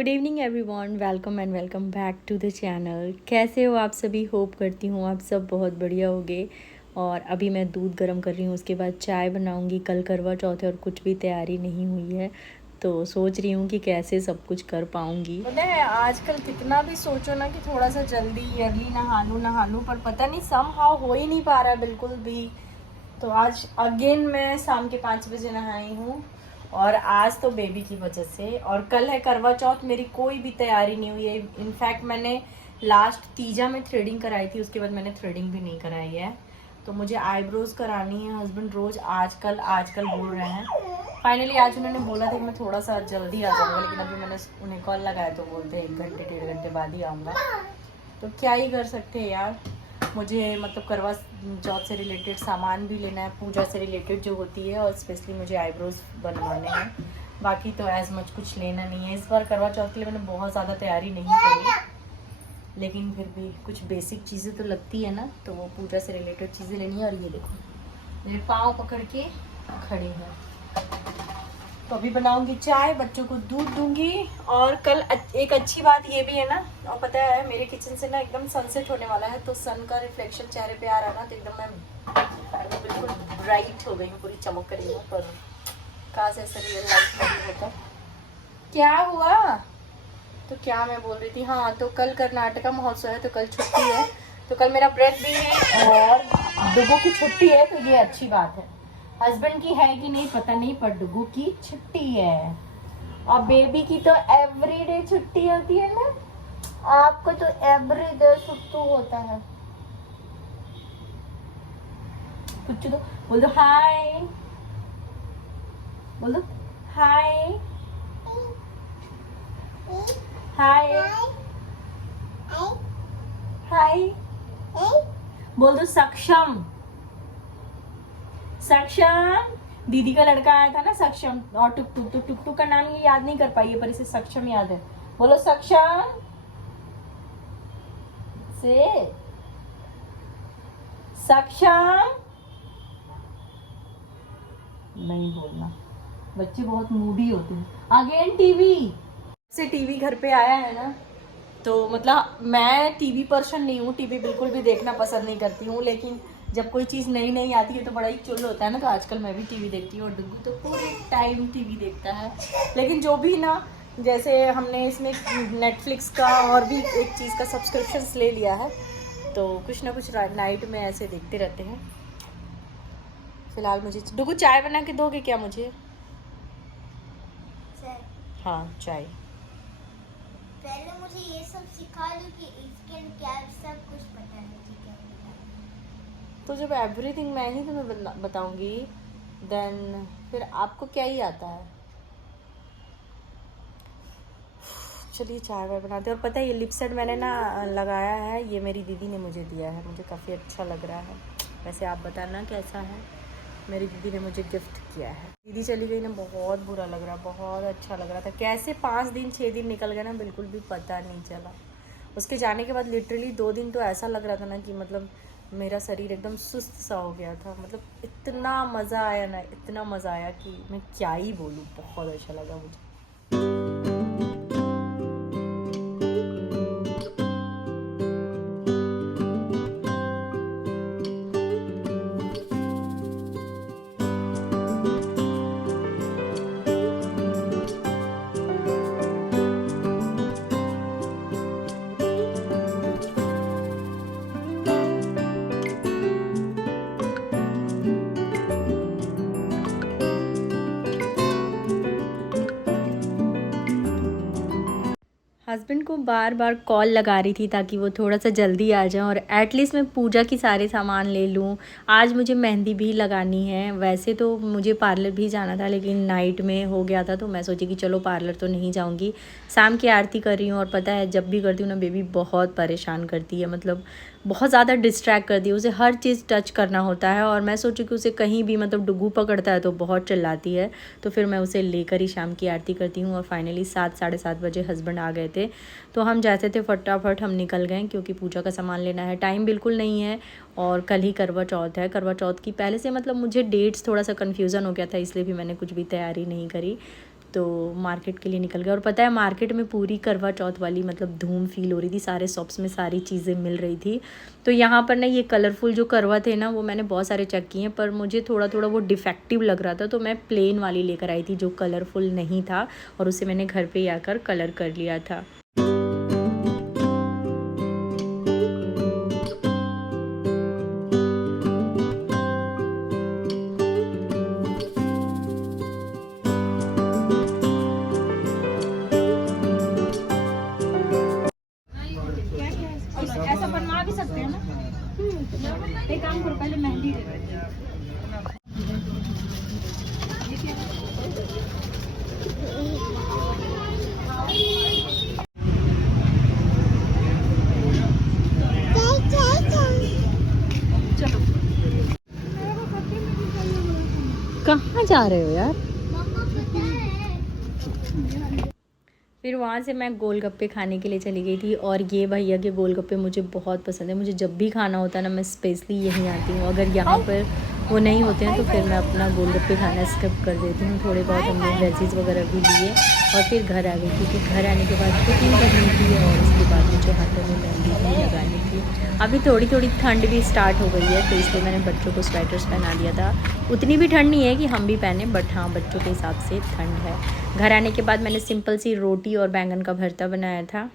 Good evening everyone, welcome back to the channel. कैसे हो आप सभी? होप करती हूँ आप सब बहुत बढ़िया होगे। और अभी मैं दूध गर्म कर रही हूँ, उसके बाद चाय बनाऊँगी। कल करवा चौथ है और कुछ भी तैयारी नहीं हुई है, तो सोच रही हूँ कि कैसे सब कुछ कर पाऊँगी। पता है आजकल कितना भी सोचो ना कि थोड़ा सा जल्दी अर्ली नहा लूँ, पर पता नहीं समहाउ हो ही नहीं पा रहा है बिल्कुल भी। तो आज अगेन मैं शाम के 5 बजे नहाई हूँ, और आज तो बेबी की वजह से। और कल है करवा चौथ, मेरी कोई भी तैयारी नहीं हुई है। इनफैक्ट मैंने लास्ट तीजा में थ्रेडिंग कराई थी, उसके बाद मैंने थ्रेडिंग भी नहीं कराई है। तो मुझे आईब्रोज करानी है। हस्बैंड रोज आजकल बोल रहे हैं। फाइनली आज उन्होंने बोला था कि मैं थोड़ा सा जल्दी आ जाऊँगा, लेकिन अभी मैंने उन्हें कॉल लगाया तो बोलते हैं 1 घंटे 1.5 घंटे बाद ही आऊँगा। तो क्या ही कर सकते हैं यार। मुझे मतलब करवा चौथ से रिलेटेड सामान भी लेना है, पूजा से रिलेटेड जो होती है, और स्पेशली मुझे आईब्रोज बनवाने हैं। बाकी तो एज मच कुछ लेना नहीं है। इस बार करवा चौथ के लिए मैंने बहुत ज़्यादा तैयारी नहीं करी, लेकिन फिर भी कुछ बेसिक चीज़ें तो लगती है ना, तो वो पूजा से रिलेटेड चीज़ें लेनी है। और ये देखो मेरे पाँव पकड़ के खड़े हैं। तो अभी बनाऊंगी चाय, बच्चों को दूध दूंगी। और कल एक अच्छी बात ये भी है ना, और पता है मेरे किचन से ना एकदम सनसेट होने वाला है, तो सन का रिफ्लेक्शन चेहरे पे आ रहा ना, तो एकदम मैं बिल्कुल ब्राइट हो गई हूँ, पूरी चमक रही हूँ। पर काश ऐसा रियल लाइफ में भी होता। क्या हुआ? तो क्या मैं बोल रही थी, हाँ, तो कल कर्नाटका महोत्सव है, तो कल छुट्टी है। तो कल मेरा व्रत भी है और डुगू की छुट्टी है, तो ये अच्छी बात है। हस्बैंड की है कि नहीं पता नहीं, पर डुगू की छुट्टी है। और बेबी की तो एवरीडे छुट्टी होती है ना, आपको तो एवरीडे छुट्टी होता है। कुछ तो बोल दो, हाय बोल दो, हाय हाय हाय बोल दो, सक्षम सक्षम। दीदी का लड़का आया था ना सक्षम, और टुक टुक, तो टुक टुक का नाम ये याद नहीं कर पाई है, पर इसे सक्षम याद है। बोलो सक्षम से, सक्षम। नहीं बोलना, बच्चे बहुत मूडी होते हैं। अगेन टीवी से टीवी घर पे आया है ना, तो मतलब मैं टीवी पर्सन नहीं हूँ, टीवी बिल्कुल भी देखना पसंद नहीं करती हूँ, लेकिन जब कोई चीज़ नई नई आती है तो बड़ा ही चुल होता है ना। तो आजकल मैं भी टीवी देखती हूँ, और डुगू तो पूरे टाइम टीवी देखता है। लेकिन जो भी ना, जैसे हमने इसमें नेटफ्लिक्स का और भी एक चीज़ का सब्सक्रिप्शन ले लिया है, तो कुछ ना कुछ नाइट में ऐसे देखते रहते हैं। फिलहाल मुझे डुगू चाय बना के दोगे क्या मुझे? हाँ चाय। पहले मुझे ये सब सिखा दो कि इसके क्या सब कुछ पता है मुझे क्या पता है। तो जब एवरीथिंग मैं ही तुम्हें बताऊंगी, देन फिर आपको क्या ही आता है। चलिए चाय वाय बनाते हैं। और पता है ये लिपस्टिक मैंने ना लगाया है, ये मेरी दीदी ने मुझे दिया है, मुझे काफ़ी अच्छा लग रहा है। वैसे आप बताना कैसा है। मेरी दीदी ने मुझे गिफ्ट किया है। दीदी चली गई ना, बहुत बुरा लग रहा, बहुत अच्छा लग रहा था। कैसे 5 दिन 6 दिन निकल गए ना, बिल्कुल भी पता नहीं चला। उसके जाने के बाद लिटरली 2 दिन तो ऐसा लग रहा था ना कि मतलब मेरा शरीर एकदम सुस्त सा हो गया था। मतलब इतना मज़ा आया ना, इतना मज़ा आया कि मैं क्या ही बोलूँ, बहुत अच्छा लगा मुझे। हस्बैंड को बार बार कॉल लगा रही थी ताकि वो थोड़ा सा जल्दी आ जाए, और एटलीस्ट मैं पूजा की सारे सामान ले लूँ। आज मुझे मेहंदी भी लगानी है। वैसे तो मुझे पार्लर भी जाना था, लेकिन नाइट में हो गया था, तो मैं सोची कि चलो पार्लर तो नहीं जाऊँगी। शाम की आरती कर रही हूँ, और पता है जब भी करती हूँ ना, बेबी बहुत परेशान करती है। मतलब बहुत ज़्यादा डिस्ट्रैक्ट करती है, उसे हर चीज़ टच करना होता है। और मैं सोचूं कि उसे कहीं भी मतलब डुगू पकड़ता है तो बहुत चिल्लाती है, तो फिर मैं उसे लेकर ही शाम की आरती करती हूँ। और फाइनली 7 साढ़े 7 बजे हस्बैंड आ गए थे, तो हम जैसे थे फटाफट हम निकल गए, क्योंकि पूजा का सामान लेना है। टाइम बिल्कुल नहीं है, और कल ही करवा चौथ है। करवा चौथ की पहले से मतलब मुझे डेट्स थोड़ा सा कन्फ्यूज़न हो गया था, इसलिए भी मैंने कुछ भी तैयारी नहीं करी। तो मार्केट के लिए निकल गए। और पता है मार्केट में पूरी करवा चौथ वाली मतलब धूम फील हो रही थी, सारे शॉप्स में सारी चीज़ें मिल रही थी। तो यहाँ पर ना ये कलरफुल जो करवा थे ना वो मैंने बहुत सारे चेक किए हैं, पर मुझे थोड़ा थोड़ा वो डिफेक्टिव लग रहा था, तो मैं प्लेन वाली लेकर आई थी जो कलरफुल नहीं था, और उसे मैंने घर पे ही आकर कलर कर लिया था। ऐसा बनवा भी सकते हैं ना। एक काम करो, पहले मेहंदी दे दो। चलो, कहाँ जा रहे हो यार? फिर वहाँ से मैं गोलगप्पे खाने के लिए चली गई थी, और ये भैया के गोलगप्पे मुझे बहुत पसंद है। मुझे जब भी खाना होता है ना मैं स्पेशली यहीं आती हूँ। अगर यहाँ पर वो नहीं होते हैं तो फिर मैं अपना गोलगप्पे खाना स्किप कर देती हूँ। थोड़े बहुत हमने वेजीज वगैरह भी लिए और फिर घर आ गई, क्योंकि घर आने के बाद कुकिंग करनी थी और उसके बाद मुझे हाथों में मेहंदी भी लगानी थी। अभी थोड़ी थोड़ी ठंड भी स्टार्ट हो गई है, तो इसलिए मैंने बच्चों को स्वेटर्स पहना दिया था। उतनी भी ठंड नहीं है कि हम भी पहने, बट हाँ बच्चों के हिसाब से ठंड है। घर आने के बाद मैंने सिंपल सी रोटी और बैंगन का भरता बनाया था।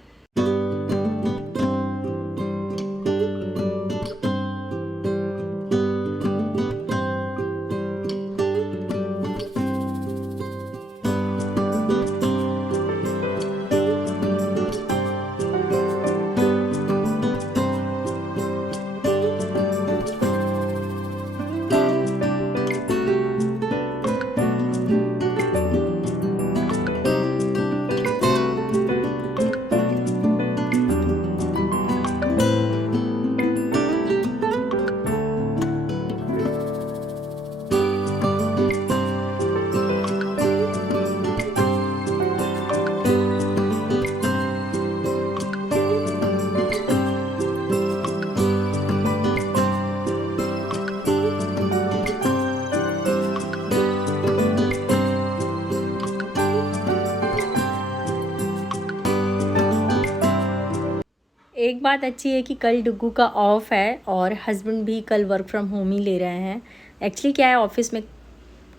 एक बात अच्छी है कि कल डुग्गू का ऑफ है और हस्बैंड भी कल वर्क फ्रॉम होम ही ले रहे हैं। एक्चुअली क्या है, ऑफिस में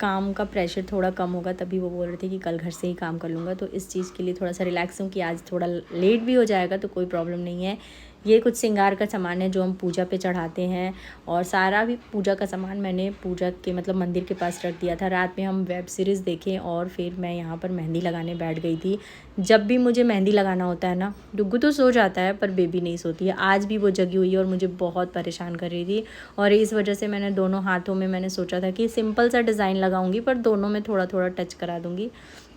काम का प्रेशर थोड़ा कम होगा, तभी वो बोल रहे थे कि कल घर से ही काम कर लूँगा। तो इस चीज़ के लिए थोड़ा सा रिलैक्स हूँ कि आज थोड़ा लेट भी हो जाएगा तो कोई प्रॉब्लम नहीं है। ये कुछ श्रृंगार का सामान है जो हम पूजा पे चढ़ाते हैं, और सारा भी पूजा का सामान मैंने पूजा के मतलब मंदिर के पास रख दिया था। रात में हम वेब सीरीज़ देखें और फिर मैं यहाँ पर मेहंदी लगाने बैठ गई थी। जब भी मुझे मेहंदी लगाना होता है ना, डुग्गू तो सो जाता है पर बेबी नहीं सोती है। आज भी वो जगी हुई है और मुझे बहुत परेशान कर रही थी, और इस वजह से मैंने दोनों हाथों में मैंने सोचा था कि सिंपल सा डिज़ाइन लगाऊंगी पर दोनों में थोड़ा थोड़ा टच करा दूंगी,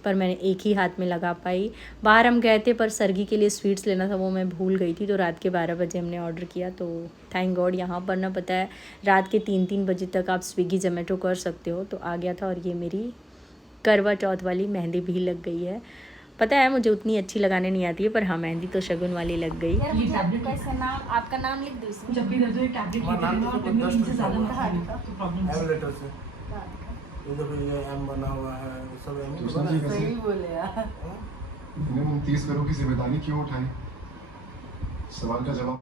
पर मैंने एक ही हाथ में लगा पाई। बाहर हम गए थे पर सरगी के लिए स्वीट्स लेना था, वो मैं भूल गई थी, तो रात के 12 बजे हमने ऑर्डर किया। तो थैंक गॉड यहाँ पर ना पता है रात के 3-3 बजे तक आप स्विगी जोमेटो कर सकते हो, तो आ गया था। और ये मेरी करवा चौथ वाली मेहंदी भी लग गई है। पता है मुझे उतनी अच्छी लगाने नहीं आती है, पर हाँ मेहंदी तो शगुन वाली लग गई। नाम आपका नाम लिख दो इसमें। जब भी दे दो एक टैबलेट लेके देना, और टेबल से ज़्यादा मत खाना तो प्रॉब्लम है। लेटर से ये देखो, ये एम बना हुआ है, सब एम ही बना है। सही बोले यार। इतने 29 करोड़ की जिम्मेदारी क्यों उठाई? सवाल का जवाब।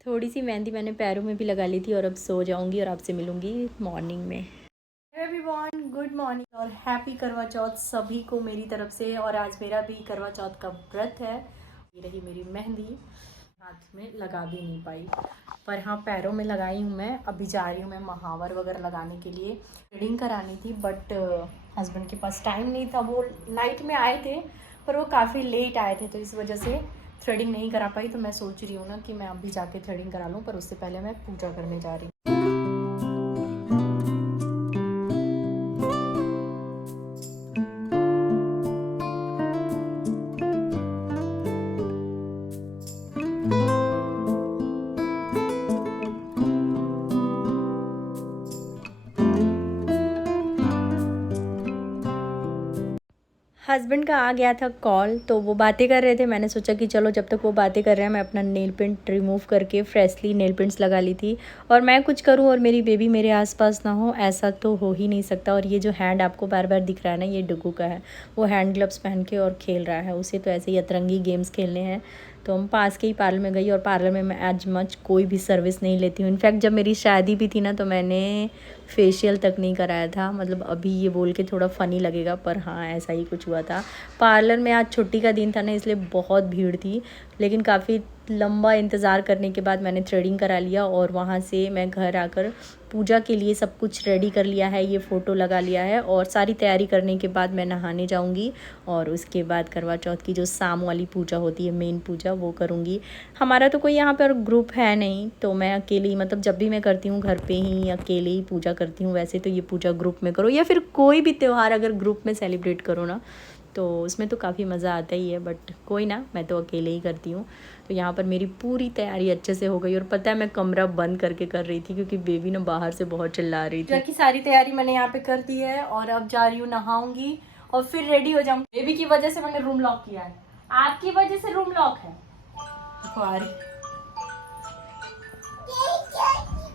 थोड़ी सी मेहंदी मैंने पैरों में भी लगा ली थी, और अब सो जाऊंगी और आपसे मिलूंगी मॉर्निंग में। एवरीवन गुड मॉर्निंग और हैप्पी करवा चौथ सभी को मेरी तरफ से। और आज मेरा भी करवा चौथ का व्रत है। ये रही मेरी मेहंदी, हाथ में लगा भी नहीं पाई, पर हाँ पैरों में लगाई हूँ मैं। अभी जा रही हूँ मैं महावर वगैरह लगाने के लिए, थ्रेडिंग करानी थी, बट हस्बैंड के पास टाइम नहीं था। वो नाइट में आए थे पर वो काफ़ी लेट आए थे, तो इस वजह से थ्रेडिंग नहीं करा पाई। तो मैं सोच रही हूँ ना कि मैं अभी जाके थ्रेडिंग करा लूँ, पर उससे पहले मैं पूजा करने जा रही हूँ। हस्बैंड का आ गया था कॉल, तो वो बातें कर रहे थे। मैंने सोचा कि चलो जब तक वो बातें कर रहे हैं मैं अपना नेल पेंट रिमूव करके फ्रेशली नेल पेंट्स लगा ली थी। और मैं कुछ करूं और मेरी बेबी मेरे आसपास ना हो, ऐसा तो हो ही नहीं सकता। और ये जो हैंड आपको बार बार दिख रहा है ना, ये डुगू का है। वो हैंड ग्लव्स पहन के और खेल रहा है। उसे तो ऐसे ही अतरंगी गेम्स खेलने हैं। तो हम पास के ही पार्लर में गई, और पार्लर में मैं एज मच कोई भी सर्विस नहीं लेती हूँ। इनफैक्ट जब मेरी शादी भी थी ना, तो मैंने फेशियल तक नहीं कराया था। मतलब अभी ये बोल के थोड़ा फ़नी लगेगा, पर हाँ ऐसा ही कुछ हुआ था। पार्लर में आज छुट्टी का दिन था ना, इसलिए बहुत भीड़ थी। लेकिन काफ़ी लंबा इंतज़ार करने के बाद मैंने थ्रेडिंग करा लिया, और वहाँ से मैं घर आकर पूजा के लिए सब कुछ रेडी कर लिया है। ये फ़ोटो लगा लिया है, और सारी तैयारी करने के बाद मैं नहाने जाऊँगी। और उसके बाद करवा चौथ की जो शाम वाली पूजा होती है, मेन पूजा, वो करूँगी। हमारा तो कोई यहाँ पर ग्रुप है नहीं, तो मैं अकेली, मतलब जब भी मैं करती हूँ घर पे ही अकेले ही पूजा करती हूँ। वैसे तो ये पूजा ग्रुप में करो, या फिर कोई भी त्यौहार अगर ग्रुप में सेलिब्रेट करो ना, तो उसमें तो काफ़ी मज़ा आता ही है। बट कोई ना, मैं तो अकेले ही करती हूँ। तो यहाँ पर मेरी पूरी तैयारी अच्छे से हो गई। और पता है मैं कमरा बंद करके कर रही थी, क्योंकि बेबी ना बाहर से बहुत चिल्ला रही थी। की सारी तैयारी मैंने यहाँ पे कर दी है, और अब जा रही हूँ नहाऊंगी और फिर रेडी हो जाऊंगी। बेबी की वजह से मैंने रूम लॉक किया है, आपकी वजह से रूम लॉक है। देखो आ रही।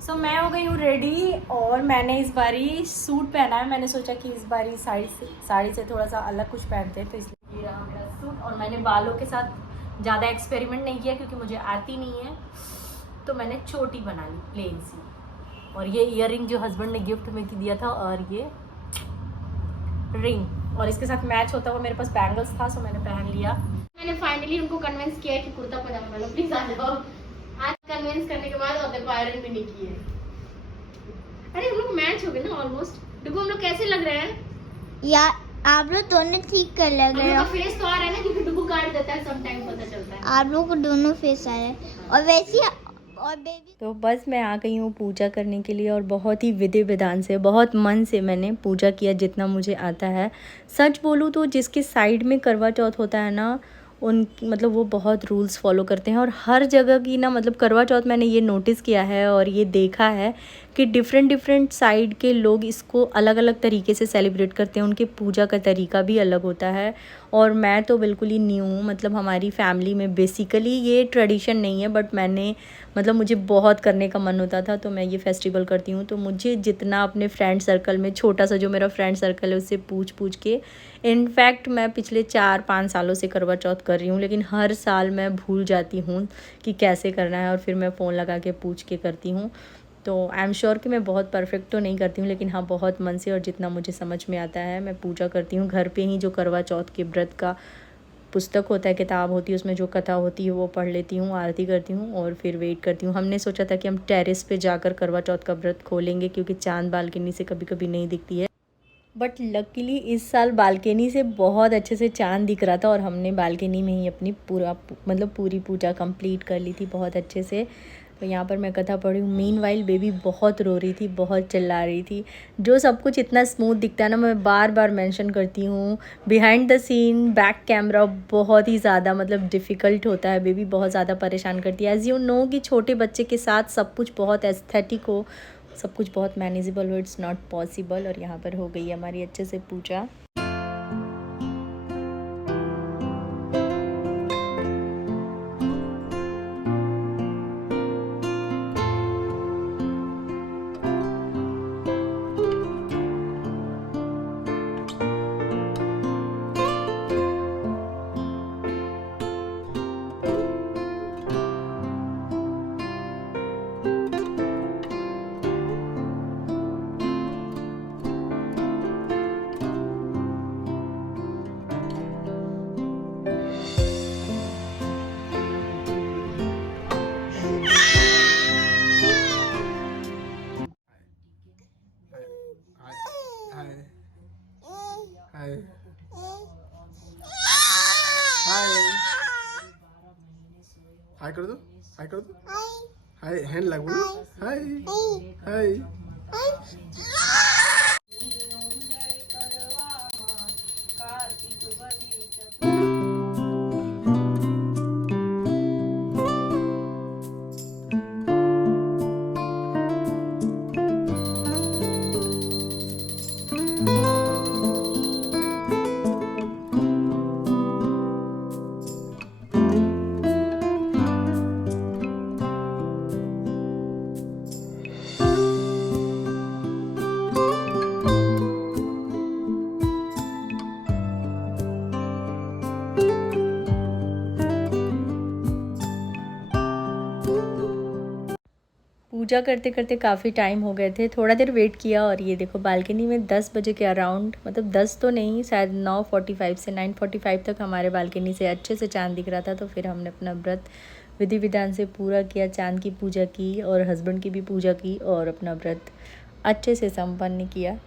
सो मैं हो गई हूँ रेडी, और मैंने इस बारी सूट पहना है। मैंने सोचा कि इस बारी साड़ी से थोड़ा सा अलग कुछ पहनते हैं, तो इसलिए ये रहा मेरा सूट। और मैंने बालों के साथ ज़्यादा एक्सपेरिमेंट नहीं किया, क्योंकि मुझे आती नहीं है, तो मैंने चोटी बना ली प्लेन सी। और ये ईयररिंग जो हस्बैंड ने गिफ्ट में दिया था, और ये रिंग, और इसके साथ मैच होता हुआ मेरे पास बैंगल्स था, सो मैंने पहन लिया। मैंने फाइनली उनको कन्विंस किया कि कुर्ता पजामा पहनो, प्लीज आ जाओ। आज कन्विंस करने के बाद और देखो आयरन भी नहीं किए। अरे हम लोग मैच हो गए ना ऑलमोस्ट। देखो हम लोग कैसे लग रहे हैं यार, आप लोग दोनों ठीक कर लग रहे हो। फेस तो आ रहा है ना, क्योंकि डुबू काट देता है, सम टाइम पता चलता है। आप लोग को दोनों फेस आ रहे हैं, और वैसे और बेबी। तो बस मैं आ गई हूँ पूजा करने के लिए, और बहुत ही विधि विधान से, बहुत मन से मैंने पूजा किया जितना मुझे आता है। सच बोलूँ तो जिसके साइड में करवा चौथ होता है ना, उन मतलब वो बहुत रूल्स फॉलो करते हैं। और हर जगह की ना, मतलब करवा चौथ मैंने ये नोटिस किया है और ये देखा है कि डिफरेंट साइड के लोग इसको अलग अलग तरीके से सेलिब्रेट करते हैं। उनके पूजा का तरीका भी अलग होता है। और मैं तो बिल्कुल ही न्यू हूँ, मतलब हमारी फैमिली में बेसिकली ये ट्रेडिशन नहीं है, बट मैंने मतलब मुझे बहुत करने का मन होता था, तो मैं ये फेस्टिवल करती हूँ। तो मुझे जितना अपने फ्रेंड सर्कल में, छोटा सा जो मेरा फ्रेंड सर्कल है, उससे पूछ के, इनफैक्ट मैं पिछले 4-5 सालों से करवा चौथ कर रही हूँ, लेकिन हर साल मैं भूल जाती हूँ कि कैसे करना है, और फिर मैं फ़ोन लगा के पूछ के करती हूँ। तो आई एम श्योर कि मैं बहुत परफेक्ट तो नहीं करती हूँ, लेकिन हाँ बहुत मन से और जितना मुझे समझ में आता है मैं पूजा करती हूँ। घर पे ही जो करवा चौथ के व्रत का पुस्तक होता है, किताब होती है, उसमें जो कथा होती है वो पढ़ लेती हूँ, आरती करती हूँ, और फिर वेट करती हूँ। हमने सोचा था कि हम टेरेस पे जाकर करवा चौथ का व्रत खोलेंगे, क्योंकि चांद बालकनी से कभी कभी नहीं दिखती है। बट लकीली इस साल बालकनी से बहुत अच्छे से चांद दिख रहा था, और हमने बालकनी में ही अपनी पूरी पूजा कंप्लीट कर ली थी बहुत अच्छे से। तो यहाँ पर मैं कथा पढ़ी हूँ। मीनवाइल बेबी बहुत रो रही थी, बहुत चिल्ला रही थी। जो सब कुछ इतना स्मूथ दिखता है ना, मैं बार बार मेंशन करती हूँ, behind the scene back camera बहुत ही ज़्यादा मतलब डिफ़िकल्ट होता है। बेबी बहुत ज़्यादा परेशान करती है। एज़ यू नो कि छोटे बच्चे के साथ सब कुछ बहुत एस्थेटिक हो, सब कुछ बहुत मैनेजेबल हो, इट्स नॉट पॉसिबल। और यहाँ पर हो गई हमारी अच्छे से पूजा। हाय हाय हाय कर दो, हाय कर दो, हाय हैंड लग बोलो, हाय हाय। पूजा करते करते काफ़ी टाइम हो गए थे, थोड़ा देर वेट किया और ये देखो बालकनी में 10 बजे के अराउंड, मतलब 10 तो नहीं, शायद 9:45 से 9:45 तक हमारे बालकनी से अच्छे से चाँद दिख रहा था। तो फिर हमने अपना व्रत विधि विधान से पूरा किया, चाँद की पूजा की और हस्बैंड की भी पूजा की और अपना व्रत अच्छे से संपन्न किया।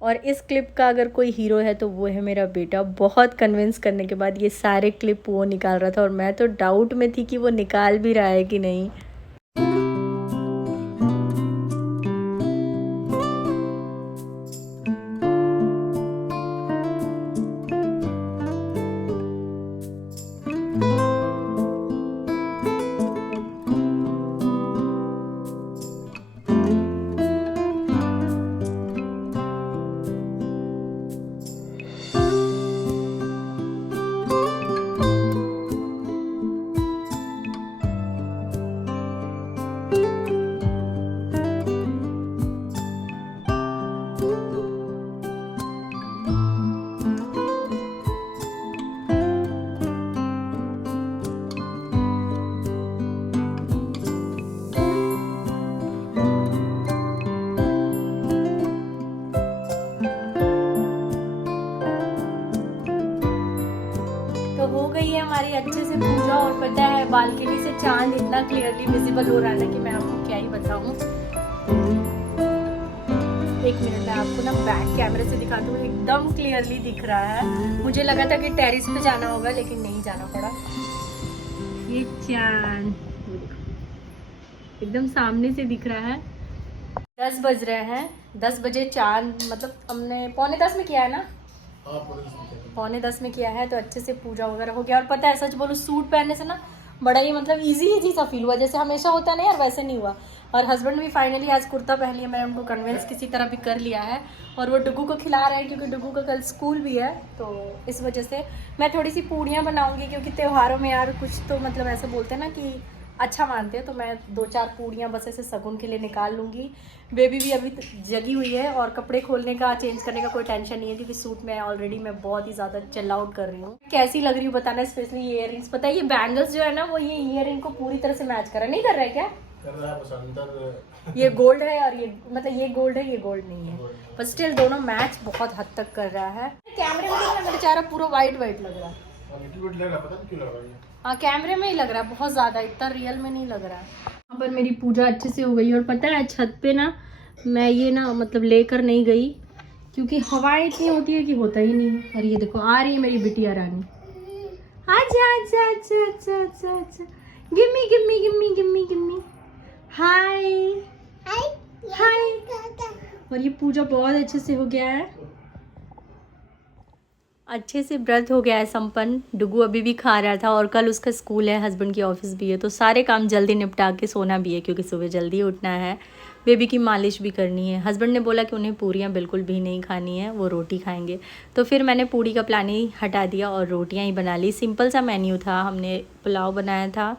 और इस क्लिप का अगर कोई हीरो है तो वो है मेरा बेटा। बहुत कन्विंस करने के बाद ये सारे क्लिप वो निकाल रहा था और मैं तो डाउट में थी कि वो निकाल भी रहा है कि नहीं। तो हो गई है हमारी अच्छे से पूजा और पता है बालकनी से चांद इतना क्लियरली विजिबल हो रहा है ना कि मैं आपको क्या ही बताऊं। एक मिनट में आपको ना बैक कैमरे से दिखाती हूँ, एकदम क्लियरली दिख रहा है। मुझे लगा था कि टेरिस पे जाना होगा लेकिन नहीं जाना पड़ा। ये चांद एकदम सामने से दिख रहा है। 10 बज रहे हैं, 10 बजे चांद, मतलब हमने 9:45 में किया है ना, 9:45 में किया है। तो अच्छे से पूजा वगैरह हो गया और पता है सच बोलो सूट पहनने से ना बड़ा ही मतलब इजी सा फील हुआ, जैसे हमेशा होता है ना यार, वैसे नहीं हुआ। और हस्बैंड भी फाइनली आज कुर्ता पहन लिया, मैंने उनको कन्विंस किसी तरह भी कर लिया है और वो डुगू को खिला रहे हैं क्योंकि डुगू का कल स्कूल भी है। तो इस वजह से मैं थोड़ी सी पूड़ियाँ बनाऊँगी क्योंकि त्योहारों में यार कुछ तो मतलब ऐसे बोलते हैं ना कि अच्छा मानते हैं। तो मैं 2-4 पूड़ियाँ बस ऐसे शगुन के लिए निकाल लूँगी। बेबी भी अभी जगी हुई है और कपड़े खोलने का चेंज करने का कोई टेंशन नहीं है क्योंकि सूट में ऑलरेडी मैं बहुत ही ज़्यादा चिल आउट कर रही हूँ। कैसी लग रही हूँ बताना, स्पेशली ये इयररिंग्स। पता है ये बैंगल्स जो है ना वो ये इयररिंग को पूरी तरह से मैच कर रहा है, नहीं कर रहा है क्या? कर रहा है बस अंदर ये गोल्ड है और ये मतलब ये गोल्ड है, ये गोल्ड नहीं है, पर स्टिल दोनों मैच बहुत हद तक कर रहा है। कैमरे में तो मेरा बेचारा पूरा वाइट लग रहा है। हाँ कैमरे में ही लग रहा है बहुत ज़्यादा, इतना रियल में नहीं लग रहा है। यहाँ पर मेरी पूजा अच्छे से हो गई और पता है छत पे ना मैं ये ना मतलब लेकर नहीं गई क्योंकि हवाएं इतनी होती है कि होता ही नहीं है। और ये देखो आ रही है मेरी बिटिया रानी। अच्छा अच्छा अच्छा अच्छा अच्छा अच्छा, gimme gimme gimme gimme gimme, हाय हाय। और ये पूजा बहुत अच्छे से हो गया है, अच्छे से व्रत हो गया है संपन्न। डुगू अभी भी खा रहा था और कल उसका स्कूल है, हस्बैंड की ऑफिस भी है, तो सारे काम जल्दी निपटा के सोना भी है क्योंकि सुबह जल्दी उठना है। बेबी की मालिश भी करनी है। हस्बैंड ने बोला कि उन्हें पूरियाँ बिल्कुल भी नहीं खानी है, वो रोटी खाएंगे। तो फिर मैंने पूड़ी का प्लान ही हटा दिया और रोटियाँ ही बना ली। सिंपल सा मेन्यू था, हमने पुलाव बनाया था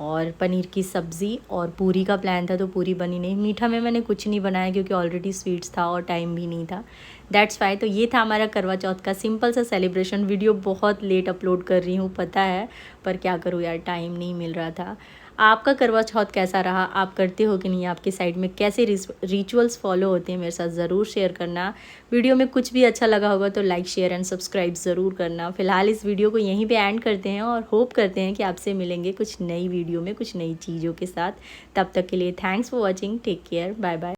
और पनीर की सब्ज़ी और पूरी का प्लान था तो पूरी बनी नहीं। मीठा में मैंने कुछ नहीं बनाया क्योंकि ऑलरेडी स्वीट्स था और टाइम भी नहीं था। That's why. तो ये था हमारा करवा चौथ का सिंपल सा सेलिब्रेशन। वीडियो बहुत लेट अपलोड कर रही हूँ पता है, पर क्या करूँ यार, टाइम नहीं मिल रहा था। आपका करवा चौथ कैसा रहा, आप करते हो कि नहीं, आपके साइड में कैसे रिचुअल्स फॉलो होते हैं, मेरे साथ ज़रूर शेयर करना। वीडियो में कुछ भी अच्छा लगा होगा तो लाइक शेयर एंड सब्सक्राइब ज़रूर करना। फिलहाल इस वीडियो को यहीं पे एंड करते हैं और होप करते हैं कि आपसे मिलेंगे कुछ नई वीडियो में कुछ नई चीज़ों के साथ। तब तक के लिए thanks for watching, take care, bye bye.